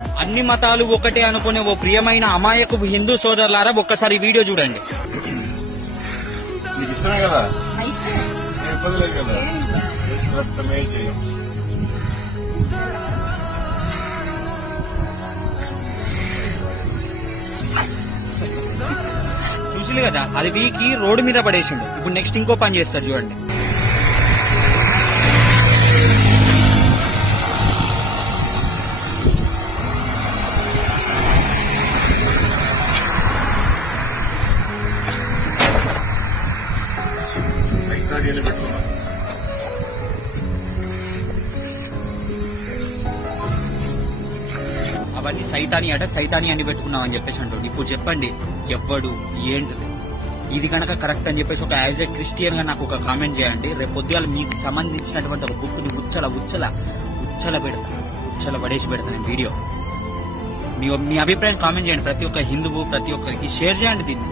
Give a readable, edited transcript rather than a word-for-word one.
అన్ని మతాలు ఒకటే అనుకునే ఓ ప్రియమైన అమాయకపు హిందూ సోదరులారా ఒక్కసారి వీడియో చూడండి. నీకు ఇష్టమే కదా, ఇబ్బంది లేదు కదా, రక్తమే చేయం. చూసింది కదా, అది వీకి రోడ్డు మీద పడేసిండు. ఇప్పుడు నెక్స్ట్ ఇంకో పని చేస్తాడు చూడండి. పెట్టుకున్నాం. అవన్నీ సైతాని అట, సైతాని అని పెట్టుకున్నాం అని చెప్పేసి అంటాడు. ఇప్పుడు చెప్పండి ఎవ్వడు ఏంటిది ఇది కనుక కరెక్ట్ అని చెప్పేసి ఒక యాజ్ ఎ క్రిస్టియన్ గా నాకు ఒక కామెంట్ చేయండి. రేపు పొద్దుగాల మీకు సంబంధించినటువంటి ఒక బుక్ ని ఉచ్చల పడేసి పెడతాను వీడియో. మీ అభిప్రాయం కామెంట్ చేయండి. ప్రతి ఒక్క హిందువు ప్రతి ఒక్కరికి షేర్ చేయండి దీన్ని.